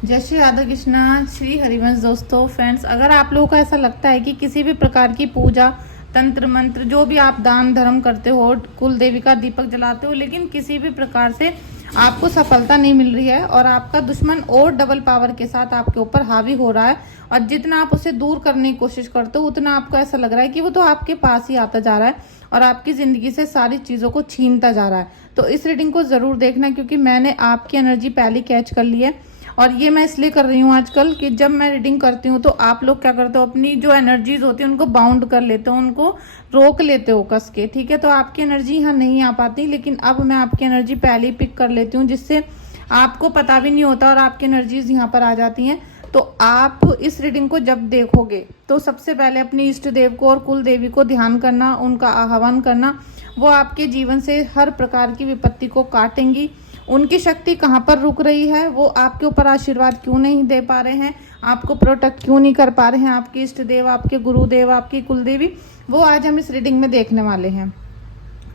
जय श्री राधा कृष्णा, श्री हरिवंश। दोस्तों, फ्रेंड्स, अगर आप लोगों को ऐसा लगता है कि किसी भी प्रकार की पूजा, तंत्र मंत्र, जो भी आप दान धर्म करते हो, कुल देवी का दीपक जलाते हो, लेकिन किसी भी प्रकार से आपको सफलता नहीं मिल रही है और आपका दुश्मन और डबल पावर के साथ आपके ऊपर हावी हो रहा है और जितना आप उसे दूर करने की कोशिश करते हो उतना आपको ऐसा लग रहा है कि वो तो आपके पास ही आता जा रहा है और आपकी ज़िंदगी से सारी चीज़ों को छीनता जा रहा है। तो इस रीडिंग को ज़रूर देखना, क्योंकि मैंने आपकी एनर्जी पहले कैच कर ली है और ये मैं इसलिए कर रही हूँ आजकल कि जब मैं रीडिंग करती हूँ तो आप लोग क्या करते हो, अपनी जो एनर्जीज होती है उनको बाउंड कर लेते हो, उनको रोक लेते हो कस के। ठीक है, तो आपकी एनर्जी यहाँ नहीं आ पाती, लेकिन अब मैं आपकी एनर्जी पहले ही पिक कर लेती हूँ, जिससे आपको पता भी नहीं होता और आपकी एनर्जीज यहाँ पर आ जाती हैं। तो आप इस रीडिंग को जब देखोगे तो सबसे पहले अपनी इष्ट देव को और कुल देवी को ध्यान करना, उनका आह्वान करना। वो आपके जीवन से हर प्रकार की विपत्ति को काटेंगी। उनकी शक्ति कहाँ पर रुक रही है, वो आपके ऊपर आशीर्वाद क्यों नहीं दे पा रहे हैं, आपको प्रोटेक्ट क्यों नहीं कर पा रहे हैं, आपके इष्ट देव, आपके गुरुदेव, आपकी कुलदेवी, वो आज हम इस रीडिंग में देखने वाले हैं।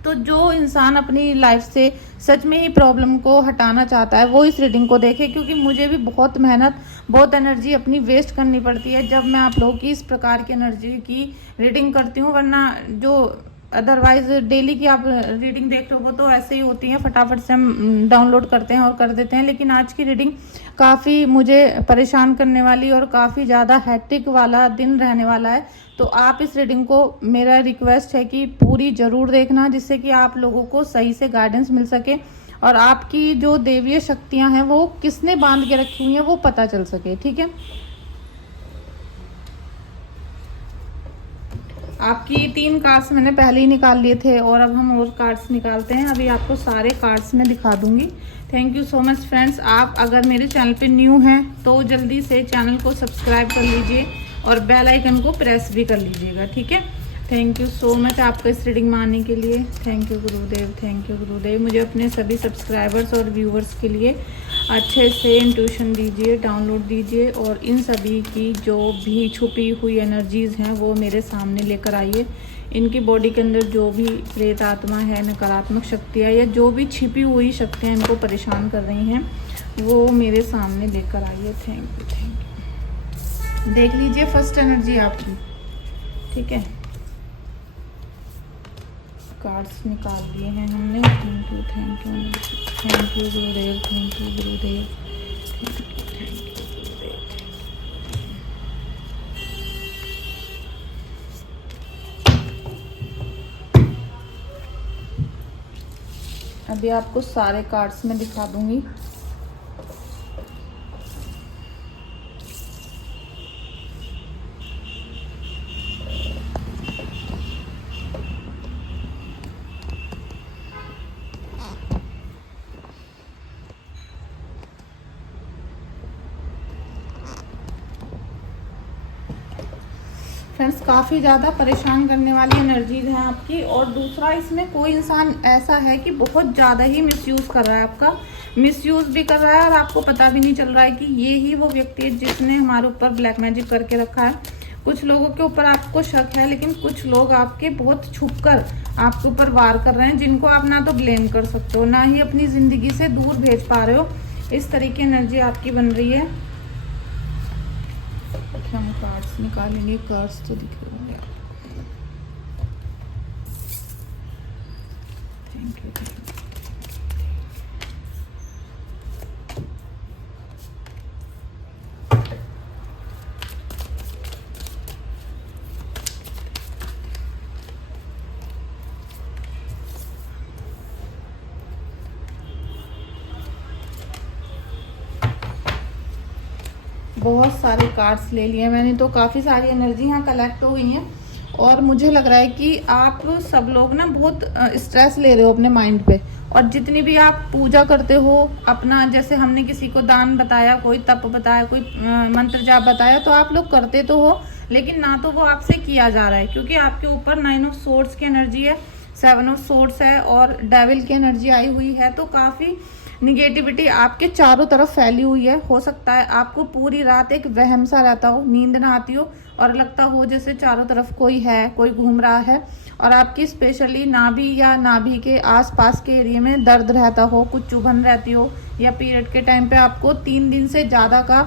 तो जो इंसान अपनी लाइफ से सच में ही प्रॉब्लम को हटाना चाहता है वो इस रीडिंग को देखे, क्योंकि मुझे भी बहुत मेहनत, बहुत एनर्जी अपनी वेस्ट करनी पड़ती है जब मैं आप लोगों की इस प्रकार की एनर्जी की रीडिंग करती हूँ। वरना जो अदरवाइज डेली की आप रीडिंग देख रहे हो वो तो ऐसे ही होती है, फटाफट से हम डाउनलोड करते हैं और कर देते हैं। लेकिन आज की रीडिंग काफ़ी मुझे परेशान करने वाली और काफ़ी ज़्यादा हैट्रिक वाला दिन रहने वाला है। तो आप इस रीडिंग को, मेरा रिक्वेस्ट है कि पूरी ज़रूर देखना, जिससे कि आप लोगों को सही से गाइडेंस मिल सके और आपकी जो देवीय शक्तियाँ हैं वो किसने बांध के रखी हुई हैं वो पता चल सके। ठीक है, आपकी 3 कार्ड्स मैंने पहले ही निकाल लिए थे और अब हम और कार्ड्स निकालते हैं। अभी आपको सारे कार्ड्स मैं दिखा दूंगी। Thank you so much friends. आप अगर मेरे चैनल पे न्यू हैं तो जल्दी से चैनल को सब्सक्राइब कर लीजिए और बेल आइकन को प्रेस भी कर लीजिएगा। ठीक है, थैंक यू सो मच आपका इस रीडिंग में आने के लिए। Thank you Gurudev, thank you गुरुदेव। मुझे अपने सभी सब्सक्राइबर्स और व्यूवर्स के लिए अच्छे से इंट्यूशन दीजिए, डाउनलोड दीजिए और इन सभी की जो भी छुपी हुई एनर्जीज़ हैं वो मेरे सामने लेकर आइए। इनकी बॉडी के अंदर जो भी प्रेत आत्मा है, नकारात्मक शक्तियाँ या जो भी छिपी हुई शक्तियाँ इनको परेशान कर रही हैं वो मेरे सामने लेकर आइए। Thank you, thank you. देख लीजिए फर्स्ट एनर्जी आपकी। ठीक है, कार्ड्स निकाल दिए हैं हमने। Thank you, thank you, thank you Gurudev, thank you Gurudev, thank you, thank you गुरुदेव। अभी आपको सारे कार्ड्स में दिखा दूंगी। फ्रेंड्स, काफ़ी ज़्यादा परेशान करने वाली एनर्जीज हैं आपकी। और दूसरा, इसमें कोई इंसान ऐसा है कि बहुत ज़्यादा ही मिसयूज़ कर रहा है, आपका मिसयूज़ भी कर रहा है और आपको पता भी नहीं चल रहा है कि ये ही वो व्यक्ति है जिसने हमारे ऊपर ब्लैक मैजिक करके रखा है। कुछ लोगों के ऊपर आपको शक है, लेकिन कुछ लोग आपके बहुत छुपकर आपके ऊपर वार कर रहे हैं, जिनको आप ना तो ब्लेम कर सकते हो, ना ही अपनी ज़िंदगी से दूर भेज पा रहे हो। इस तरीके एनर्जी आपकी बन रही है। हम कार्ड्स निकालेंगे, कार्ड्स तो दिख रहे हैं। Thank you, thank you. बहुत सारे कार्ड्स ले लिए मैंने, तो काफ़ी सारी एनर्जी यहाँ कलेक्ट हुई हैं और मुझे लग रहा है कि आप सब लोग ना बहुत स्ट्रेस ले रहे हो अपने माइंड पे। और जितनी भी आप पूजा करते हो अपना, जैसे हमने किसी को दान बताया, कोई तप बताया, कोई मंत्र जाप बताया, तो आप लोग करते तो हो, लेकिन ना तो वो आपसे किया जा रहा है, क्योंकि आपके ऊपर 9 ऑफ सोर्ड्स की एनर्जी है, 7 ऑफ सोर्ड्स है और डेविल की एनर्जी आई हुई है। तो काफ़ी निगेटिविटी आपके चारों तरफ फैली हुई है। हो सकता है आपको पूरी रात एक वहम सा रहता हो, नींद ना आती हो और लगता हो जैसे चारों तरफ कोई है, कोई घूम रहा है, और आपकी स्पेशली नाभि या नाभि के आसपास के एरिया में दर्द रहता हो, कुछ चुभन रहती हो, या पीरियड के टाइम पे आपको 3 दिन से ज़्यादा का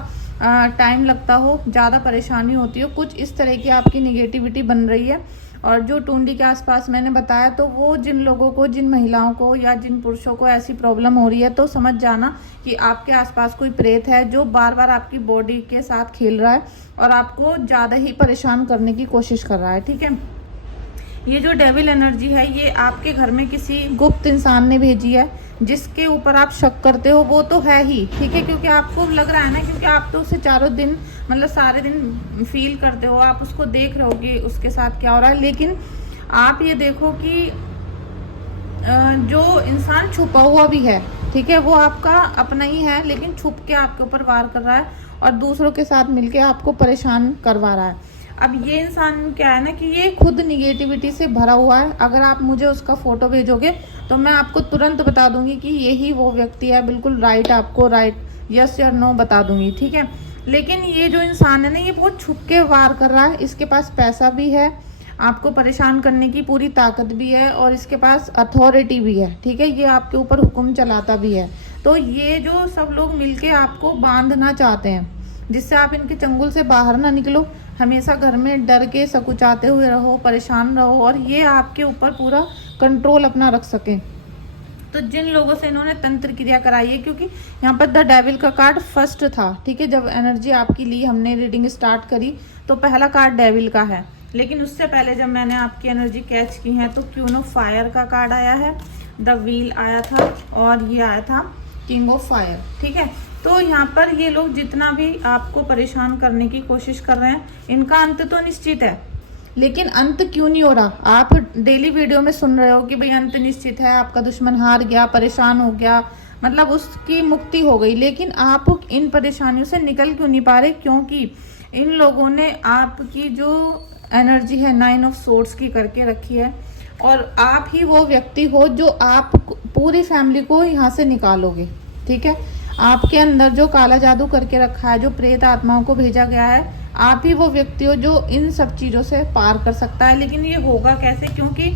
टाइम लगता हो, ज़्यादा परेशानी होती हो, कुछ इस तरह की आपकी निगेटिविटी बन रही है। और जो टुंडी के आसपास मैंने बताया, तो वो जिन लोगों को, जिन महिलाओं को या जिन पुरुषों को ऐसी प्रॉब्लम हो रही है, तो समझ जाना कि आपके आसपास कोई प्रेत है जो बार बार आपकी बॉडी के साथ खेल रहा है और आपको ज़्यादा ही परेशान करने की कोशिश कर रहा है। ठीक है, ये जो डेविल एनर्जी है ये आपके घर में किसी गुप्त इंसान ने भेजी है, जिसके ऊपर आप शक करते हो, वो तो है ही। ठीक है, क्योंकि आपको लग रहा है ना, क्योंकि आप तो उसे चारों दिन, मतलब सारे दिन फील करते हो, आप उसको देख रहे हो कि उसके साथ क्या हो रहा है। लेकिन आप ये देखो कि जो इंसान छुपा हुआ भी है, ठीक है, वो आपका अपना ही है, लेकिन छुप के आपके ऊपर वार कर रहा है और दूसरों के साथ मिलके आपको परेशान करवा रहा है। अब ये इंसान क्या है ना कि ये खुद निगेटिविटी से भरा हुआ है। अगर आप मुझे उसका फोटो भेजोगे तो मैं आपको तुरंत बता दूंगी कि यही वो व्यक्ति है, बिल्कुल राइट, आपको राइट यस या नो बता दूंगी। ठीक है, लेकिन ये जो इंसान है ना, ये बहुत छुप के वार कर रहा है। इसके पास पैसा भी है, आपको परेशान करने की पूरी ताकत भी है, और इसके पास अथॉरिटी भी है। ठीक है, ये आपके ऊपर हुक्म चलाता भी है। तो ये जो सब लोग मिलके आपको बांधना चाहते हैं, जिससे आप इनके चंगुल से बाहर ना निकलो, हमेशा घर में डर के सकुचाते हुए रहो, परेशान रहो, और ये आपके ऊपर पूरा कंट्रोल अपना रख सके। तो जिन लोगों से इन्होंने तंत्र क्रिया कराई है, क्योंकि यहाँ पर द डेविल का कार्ड फर्स्ट था। ठीक है, जब एनर्जी आपकी ली, हमने रीडिंग स्टार्ट करी, तो पहला कार्ड डेविल का है। लेकिन उससे पहले जब मैंने आपकी एनर्जी कैच की है, तो क्वीन ऑफ फायर का कार्ड आया है, द व्हील आया था, और ये आया था किंग ऑफ फायर। ठीक है, तो यहाँ पर ये लोग जितना भी आपको परेशान करने की कोशिश कर रहे हैं, इनका अंत तो निश्चित है। लेकिन अंत क्यों नहीं हो रहा? आप डेली वीडियो में सुन रहे हो कि भाई अंत निश्चित है, आपका दुश्मन हार गया, परेशान हो गया, मतलब उसकी मुक्ति हो गई। लेकिन आप इन परेशानियों से निकल क्यों नहीं पा रहे? क्योंकि इन लोगों ने आपकी जो एनर्जी है 9 ऑफ सोर्ड्स की करके रखी है, और आप ही वो व्यक्ति हो जो आप पूरी फैमिली को यहाँ से निकालोगे। ठीक है, आपके अंदर जो काला जादू करके रखा है, जो प्रेत आत्माओं को भेजा गया है, आप ही वो व्यक्ति हो जो इन सब चीज़ों से पार कर सकता है। लेकिन ये होगा कैसे? क्योंकि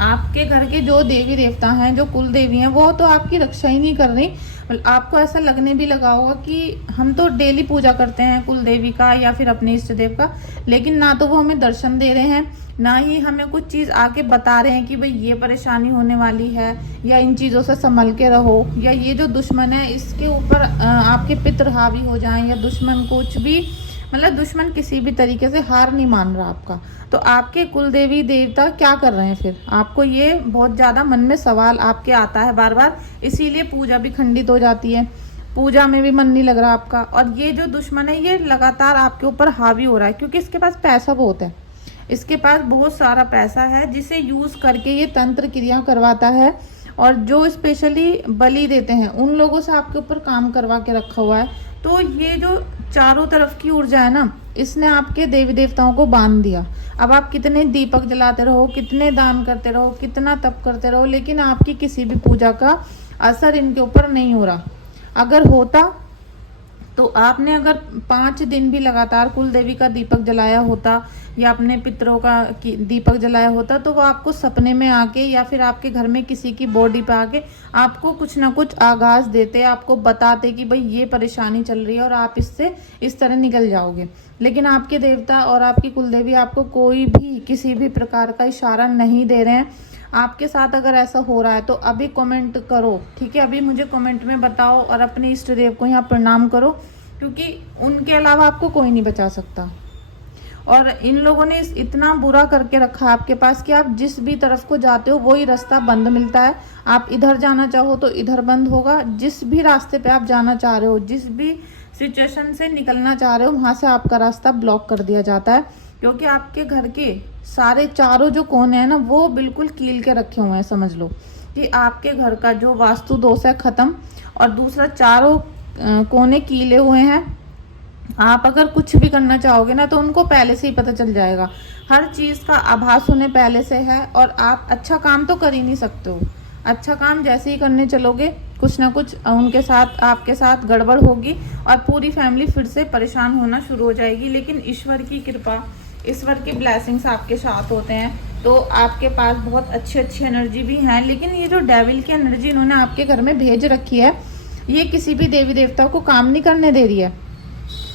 आपके घर के जो देवी देवता हैं, जो कुल देवी हैं, वो तो आपकी रक्षा ही नहीं कर रही। आपको ऐसा लगने भी लगा होगा कि हम तो डेली पूजा करते हैं कुल देवी का या फिर अपने इष्ट देव का, लेकिन ना तो वो हमें दर्शन दे रहे हैं, ना ही हमें कुछ चीज़ आके बता रहे हैं कि भाई ये परेशानी होने वाली है, या इन चीज़ों से संभल के रहो, या ये जो दुश्मन है इसके ऊपर आपके पितर हावी हो जाएं, या दुश्मन कुछ भी, मतलब दुश्मन किसी भी तरीके से हार नहीं मान रहा आपका। तो आपके कुल देवी देवता क्या कर रहे हैं फिर? आपको ये बहुत ज़्यादा मन में सवाल आपके आता है बार बार, इसीलिए पूजा भी खंडित हो जाती है, पूजा में भी मन नहीं लग रहा आपका। और ये जो दुश्मन है ये लगातार आपके ऊपर हावी हो रहा है, क्योंकि इसके पास पैसा बहुत है, इसके पास बहुत सारा पैसा है, जिसे यूज़ करके ये तंत्र क्रिया करवाता है। और जो स्पेशली बलि देते हैं उन लोगों से आपके ऊपर काम करवा के रखा हुआ है। तो ये जो चारों तरफ की ऊर्जा है ना, इसने आपके देवी देवताओं को बांध दिया। अब आप कितने दीपक जलाते रहो, कितने दान करते रहो, कितना तप करते रहो, लेकिन आपकी किसी भी पूजा का असर इनके ऊपर नहीं हो रहा। अगर होता तो आपने अगर 5 दिन भी लगातार कुल देवी का दीपक जलाया होता, या अपने पितरों का दीपक जलाया होता, तो वो आपको सपने में आके या फिर आपके घर में किसी की बॉडी पे आके आपको कुछ ना कुछ आगाज देते, आपको बताते कि भाई ये परेशानी चल रही है और आप इससे इस तरह निकल जाओगे। लेकिन आपके देवता और आपकी कुलदेवी आपको कोई भी किसी भी प्रकार का इशारा नहीं दे रहे हैं। आपके साथ अगर ऐसा हो रहा है तो अभी कमेंट करो, ठीक है, अभी मुझे कमेंट में बताओ, और अपने इष्ट देव को यहाँ प्रणाम करो, क्योंकि उनके अलावा आपको कोई नहीं बचा सकता। और इन लोगों ने इतना बुरा करके रखा आपके पास कि आप जिस भी तरफ को जाते हो वही रास्ता बंद मिलता है। आप इधर जाना चाहो तो इधर बंद होगा, जिस भी रास्ते पे आप जाना चाह रहे हो, जिस भी सिचुएशन से निकलना चाह रहे हो, वहाँ से आपका रास्ता ब्लॉक कर दिया जाता है। क्योंकि आपके घर के सारे चारों जो कोने हैं ना, वो बिल्कुल कील के रखे हुए हैं। समझ लो कि आपके घर का जो वास्तु दोष है खत्म, और दूसरा चारों कोने कीले हुए हैं। आप अगर कुछ भी करना चाहोगे ना तो उनको पहले से ही पता चल जाएगा, हर चीज़ का आभास उन्हें पहले से है, और आप अच्छा काम तो कर ही नहीं सकते हो। अच्छा काम जैसे ही करने चलोगे कुछ ना कुछ उनके साथ आपके साथ गड़बड़ होगी और पूरी फैमिली फिर से परेशान होना शुरू हो जाएगी। लेकिन ईश्वर की कृपा, ईश्वर के ब्लेसिंग्स आपके साथ होते हैं, तो आपके पास बहुत अच्छी अच्छी एनर्जी भी है। लेकिन ये जो डेविल की एनर्जी इन्होंने आपके घर में भेज रखी है, ये किसी भी देवी देवता को काम नहीं करने दे रही है,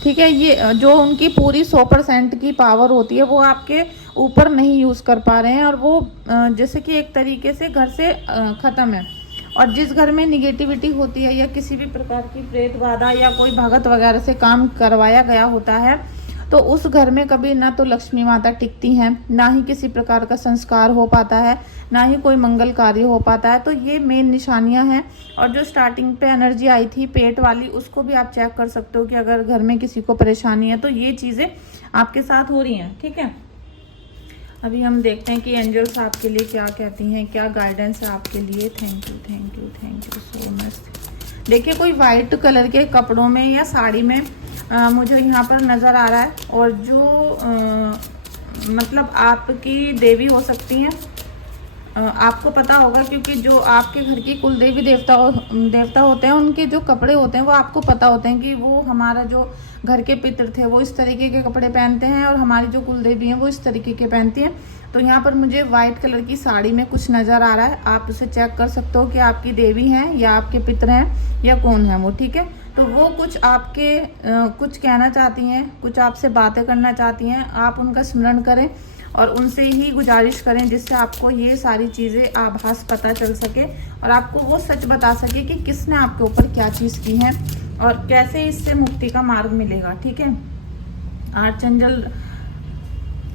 ठीक है। ये जो उनकी पूरी 100% की पावर होती है वो आपके ऊपर नहीं यूज़ कर पा रहे हैं, और वो जैसे कि एक तरीके से घर से ख़त्म है। और जिस घर में निगेटिविटी होती है या किसी भी प्रकार की प्रेत बाधा या कोई भगत वगैरह से काम करवाया गया होता है, तो उस घर में कभी ना तो लक्ष्मी माता टिकती हैं, ना ही किसी प्रकार का संस्कार हो पाता है, ना ही कोई मंगल कार्य हो पाता है। तो ये मेन निशानियां हैं। और जो स्टार्टिंग पे एनर्जी आई थी पेट वाली, उसको भी आप चेक कर सकते हो कि अगर घर में किसी को परेशानी है तो ये चीज़ें आपके साथ हो रही हैं, ठीक है। अभी हम देखते हैं कि एंजल्स आपके लिए क्या कहती हैं, क्या गाइडेंस है आपके लिए। Thank you thank you thank you so much. देखिए, कोई वाइट कलर के कपड़ों में या साड़ी में मुझे यहाँ पर नज़र आ रहा है, और जो मतलब आपकी देवी हो सकती हैं, आपको पता होगा, क्योंकि जो आपके घर की कुल देवी देवता होते हैं, उनके जो कपड़े होते हैं वो आपको पता होते हैं कि वो हमारा जो घर के पितर थे वो इस तरीके के कपड़े पहनते हैं, और हमारी जो कुल देवी हैं वो इस तरीके के पहनती हैं। तो यहाँ पर मुझे वाइट कलर की साड़ी में कुछ नज़र आ रहा है, आप उसे चेक कर सकते हो कि आपकी देवी हैं या आपके पितर हैं या कौन है वो, ठीक है। तो वो कुछ आपके कुछ कहना चाहती हैं, कुछ आपसे बातें करना चाहती हैं, आप उनका स्मरण करें और उनसे ही गुजारिश करें, जिससे आपको ये सारी चीज़ें आभास पता चल सके और आपको वो सच बता सके कि किसने आपके ऊपर क्या चीज़ की है और कैसे इससे मुक्ति का मार्ग मिलेगा, ठीक है। आर्चेंजल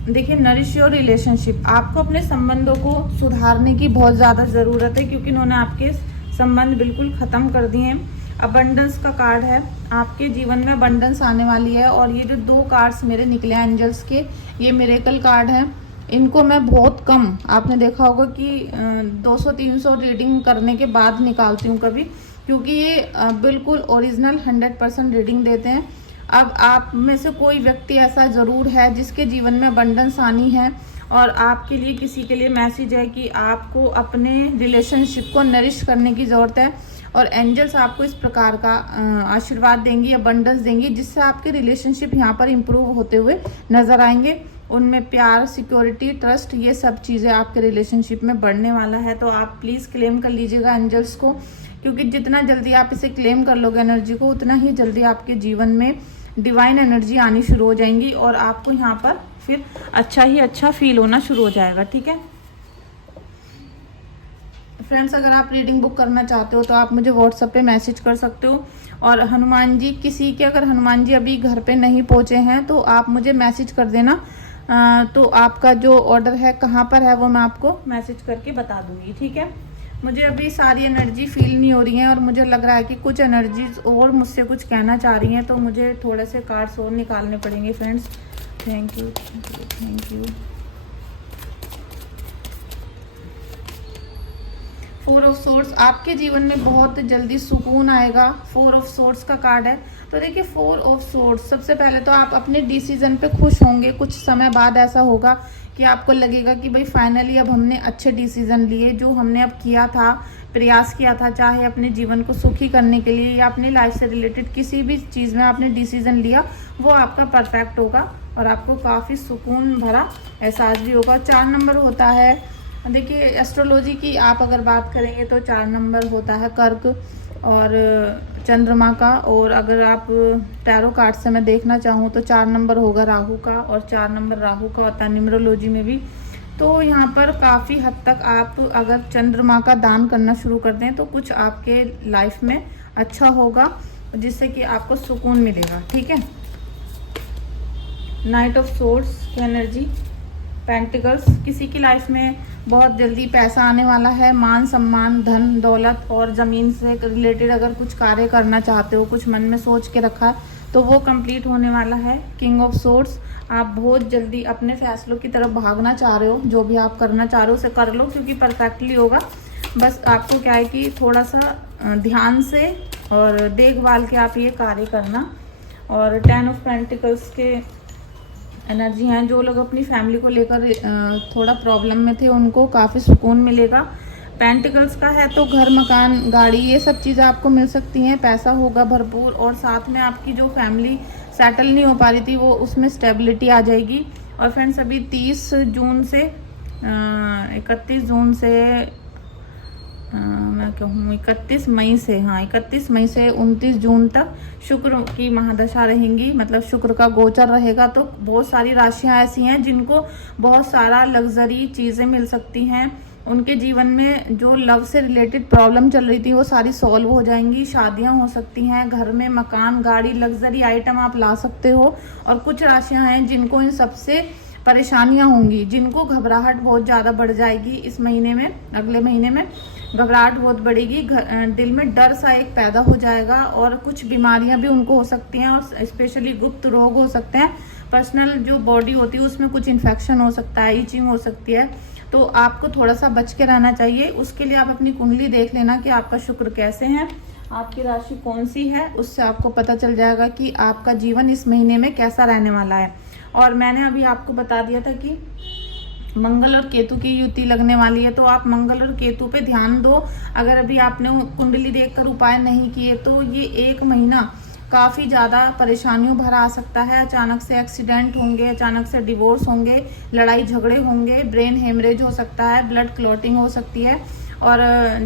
देखिए, नरिश योर रिलेशनशिप, आपको अपने संबंधों को सुधारने की बहुत ज़्यादा ज़रूरत है, क्योंकि इन्होंने आपके संबंध बिल्कुल ख़त्म कर दिए हैं। अबंडेंस का कार्ड है, आपके जीवन में अबंडेंस आने वाली है। और ये जो 2 कार्ड्स मेरे निकले हैं एंजल्स के, ये मिरेकल कार्ड हैं। इनको मैं बहुत कम, आपने देखा होगा कि 200-300 रीडिंग करने के बाद निकालती हूँ कभी, क्योंकि ये बिल्कुल ओरिजिनल 100% रीडिंग देते हैं। अब आप में से कोई व्यक्ति ऐसा ज़रूर है जिसके जीवन में अबंडेंस आनी है, और आपके लिए किसी के लिए मैसेज है कि आपको अपने रिलेशनशिप को नरिश करने की ज़रूरत है, और एंजल्स आपको इस प्रकार का आशीर्वाद देंगी, अबंडेंस देंगी, जिससे आपके रिलेशनशिप यहाँ पर इम्प्रूव होते हुए नज़र आएंगे। उनमें प्यार, सिक्योरिटी, ट्रस्ट, ये सब चीज़ें आपके रिलेशनशिप में बढ़ने वाला है। तो आप प्लीज़ क्लेम कर लीजिएगा एंजल्स को, क्योंकि जितना जल्दी आप इसे क्लेम कर लोगे एनर्जी को, उतना ही जल्दी आपके जीवन में डिवाइन एनर्जी आनी शुरू हो जाएंगी और आपको यहाँ पर फिर अच्छा ही अच्छा फील होना शुरू हो जाएगा, ठीक है। फ्रेंड्स, अगर आप रीडिंग बुक करना चाहते हो तो आप मुझे व्हाट्सएप पे मैसेज कर सकते हो। और हनुमान जी, किसी के अगर हनुमान जी अभी घर पे नहीं पहुँचे हैं तो आप मुझे मैसेज कर देना, तो आपका जो ऑर्डर है कहाँ पर है वो मैं आपको मैसेज करके बता दूँगी, ठीक है। मुझे अभी सारी एनर्जी फील नहीं हो रही है, और मुझे लग रहा है कि कुछ एनर्जीज और मुझसे कुछ कहना चाह रही हैं, तो मुझे थोड़े से कार्ड्स और निकालने पड़ेंगे friends. Thank you thank you thank you. 4 of swords, आपके जीवन में बहुत जल्दी सुकून आएगा। 4 ऑफ सोर्ड्स का कार्ड है। तो देखिए, 4 ऑफ सोर्ड्स, सबसे पहले तो आप अपने डिसीजन पे खुश होंगे। कुछ समय बाद ऐसा होगा कि आपको लगेगा कि भाई फाइनली अब हमने अच्छे डिसीजन लिए, जो हमने अब किया था, प्रयास किया था, चाहे अपने जीवन को सुखी करने के लिए या अपनी लाइफ से रिलेटेड किसी भी चीज़ में आपने डिसीजन लिया, वो आपका परफेक्ट होगा और आपको काफ़ी सुकून भरा एहसास भी होगा। 4 नंबर होता है, देखिए एस्ट्रोलॉजी की आप अगर बात करेंगे तो 4 नंबर होता है कर्क और चंद्रमा का, और अगर आप टैरो कार्ड से मैं देखना चाहूँ तो 4 नंबर होगा राहु का, और 4 नंबर राहु का होता है न्यूमरोलॉजी में भी। तो यहाँ पर काफ़ी हद तक आप अगर चंद्रमा का दान करना शुरू कर दें तो कुछ आपके लाइफ में अच्छा होगा, जिससे कि आपको सुकून मिलेगा, ठीक है। नाइट ऑफ सोर्ड्स की एनर्जी, पेंटिकल्स, किसी की लाइफ में बहुत जल्दी पैसा आने वाला है, मान सम्मान, धन दौलत और ज़मीन से रिलेटेड अगर कुछ कार्य करना चाहते हो, कुछ मन में सोच के रखा है तो वो कंप्लीट होने वाला है। किंग ऑफ सोर्ड्स, आप बहुत जल्दी अपने फैसलों की तरफ भागना चाह रहे हो, जो भी आप करना चाह रहे हो उसे कर लो, क्योंकि परफेक्टली होगा। बस आपको क्या है कि थोड़ा सा ध्यान से और देखभाल के आप ये कार्य करना। और 10 ऑफ पेंटिकल्स के एनर्जी हैं, जो लोग अपनी फैमिली को लेकर थोड़ा प्रॉब्लम में थे उनको काफ़ी सुकून मिलेगा। पेंटिकल्स का है तो घर, मकान, गाड़ी, ये सब चीज़ें आपको मिल सकती हैं, पैसा होगा भरपूर, और साथ में आपकी जो फैमिली सेटल नहीं हो पा रही थी वो उसमें स्टेबिलिटी आ जाएगी। और फ्रेंड्स अभी 30 जून से 31 जून से मैं कहूँ 31 मई से, हाँ 31 मई से 29 जून तक शुक्र की महादशा रहेंगी, मतलब शुक्र का गोचर रहेगा। तो बहुत सारी राशियां ऐसी हैं जिनको बहुत सारा लग्जरी चीज़ें मिल सकती हैं, उनके जीवन में जो लव से रिलेटेड प्रॉब्लम चल रही थी वो सारी सॉल्व हो जाएंगी, शादियां हो सकती हैं, घर में मकान, गाड़ी, लग्जरी आइटम आप ला सकते हो। और कुछ राशियां हैं जिनको इन सबसे परेशानियां होंगी, जिनको घबराहट बहुत ज़्यादा बढ़ जाएगी इस महीने में, अगले महीने में घबराहट बहुत बढ़ेगी, दिल में डर सा एक पैदा हो जाएगा, और कुछ बीमारियां भी उनको हो सकती हैं, और स्पेशली गुप्त रोग हो सकते हैं। पर्सनल जो बॉडी होती है उसमें कुछ इन्फेक्शन हो सकता है, ईचिंग हो सकती है, तो आपको थोड़ा सा बच के रहना चाहिए। उसके लिए आप अपनी कुंडली देख लेना कि आपका शुक्र कैसे है, आपकी राशि कौन सी है, उससे आपको पता चल जाएगा कि आपका जीवन इस महीने में कैसा रहने वाला है। और मैंने अभी आपको बता दिया था कि मंगल और केतु की युति लगने वाली है, तो आप मंगल और केतु पे ध्यान दो। अगर अभी आपने कुंडली देखकर उपाय नहीं किए तो ये एक महीना काफ़ी ज़्यादा परेशानियों भरा आ सकता है। अचानक से एक्सीडेंट होंगे, अचानक से डिवोर्स होंगे, लड़ाई झगड़े होंगे, ब्रेन हेमरेज हो सकता है, ब्लड क्लॉटिंग हो सकती है, और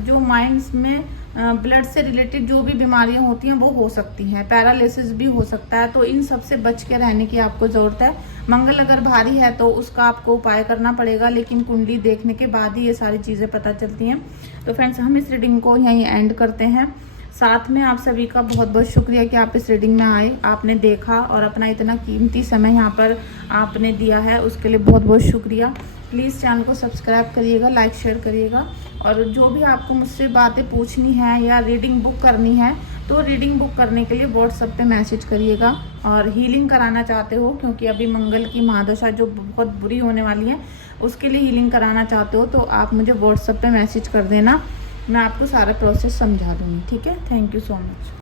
जो माइंड्स में ब्लड से रिलेटेड जो भी बीमारियां होती हैं वो हो सकती हैं, पैरालिसिस भी हो सकता है। तो इन सब से बच के रहने की आपको ज़रूरत है। मंगल अगर भारी है तो उसका आपको उपाय करना पड़ेगा, लेकिन कुंडली देखने के बाद ही ये सारी चीज़ें पता चलती हैं। तो फ्रेंड्स हम इस रीडिंग को यहीं एंड करते हैं। साथ में आप सभी का बहुत बहुत शुक्रिया कि आप इस रीडिंग में आए, आपने देखा और अपना इतना कीमती समय यहाँ पर आपने दिया है, उसके लिए बहुत बहुत शुक्रिया। प्लीज़ चैनल को सब्सक्राइब करिएगा, लाइक शेयर करिएगा, और जो भी आपको मुझसे बातें पूछनी है या रीडिंग बुक करनी है तो रीडिंग बुक करने के लिए व्हाट्सएप पे मैसेज करिएगा। और हीलिंग कराना चाहते हो, क्योंकि अभी मंगल की महादशा जो बहुत बुरी होने वाली है उसके लिए हीलिंग कराना चाहते हो तो आप मुझे व्हाट्सएप पे मैसेज कर देना, मैं आपको सारा प्रोसेस समझा दूँगी। ठीक है, थैंक यू सो मच।